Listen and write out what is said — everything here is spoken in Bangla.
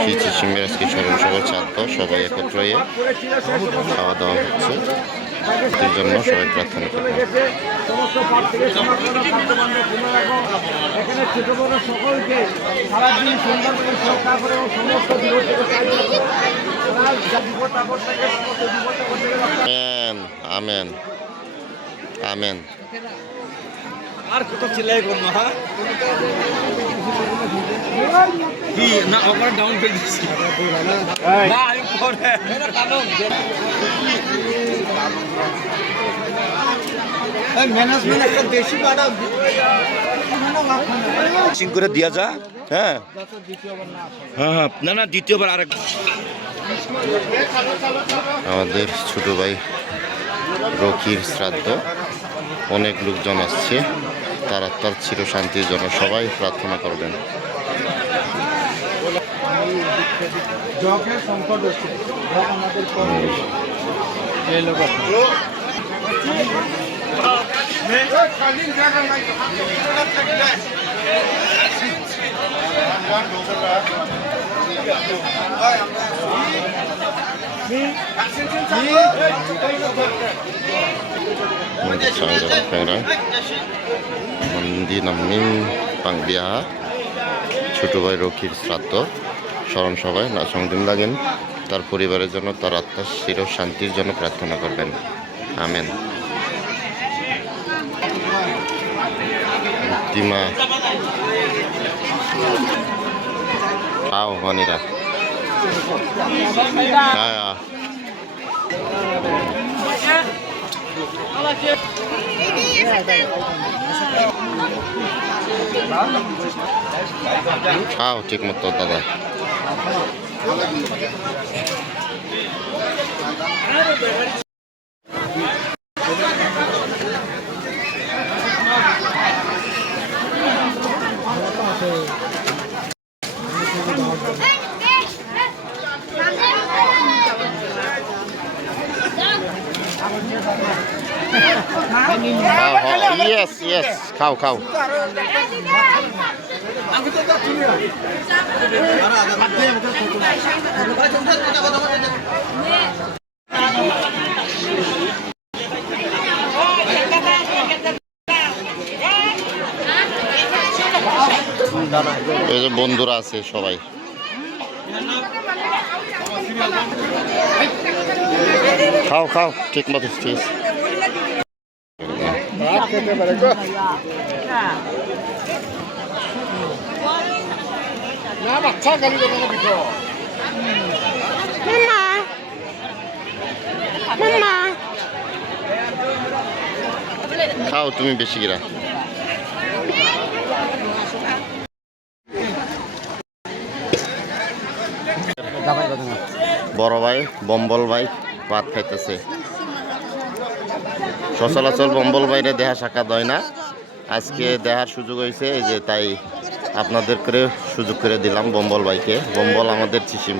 রকি চিচিমের আজকে স্মরণ সভা চাঁদ সবাই একত্র হয়ে খাওয়া দাওয়া হচ্ছে। এর জন্য সবাই প্রার্থনা করবেন। আমেন আমেন আর কত চিল্লাই করব হ্যাঁ? কি না ডাউন করে দিচ্ছি না আমি পরে। ম্যানেজমেন্ট একটা দেশি পাড়া সিং করে দিয়া যা হ্যাঁ। হ্যাঁ হ্যাঁ। না না দ্বিতীয়বার আরেক আমাদের ছোট ভাই রকির শ্রাদ্ধ। অনেক লোকজন আসছে। তার আত্মার চির শান্তির জন্য সবাই প্রার্থনা করবেন। জগের সংকট হচ্ছে জগ আমাদের Sayang Pengrang মন্দি নামিন পাংবিয়া ছোট ভাই রকির শ্রাদ্ধ, স্মরণ সভায় নাচং দিন লাগেন। তার পরিবারের জন্য তার আত্মার চির শান্তির জন্য প্রার্থনা করবেন। আমেন। তিমা আও মানিরা হ্যাঁ খাও ঠিক মতো দাদা। ইয়েস ইয়েস খাও খাও এই যে বন্ধুরা আছে সবাই খাও খাও, ঠিক মতো, ঠিক আছে। না বাচ্চা গাড়ি দেবো না কিছু খাও তুমি বেশি গিরা। বড় ভাই বম্বল ভাই ভাত খাইতেছে। সচলাচল বম্বল বাইরে দেহা শাখা দেয় না। আজকে দেহার সুযোগ হয়েছে, এই যে তাই আপনাদের করে সুযোগ করে দিলাম বম্বল বাইকে। বম্বল আমাদের চিসিম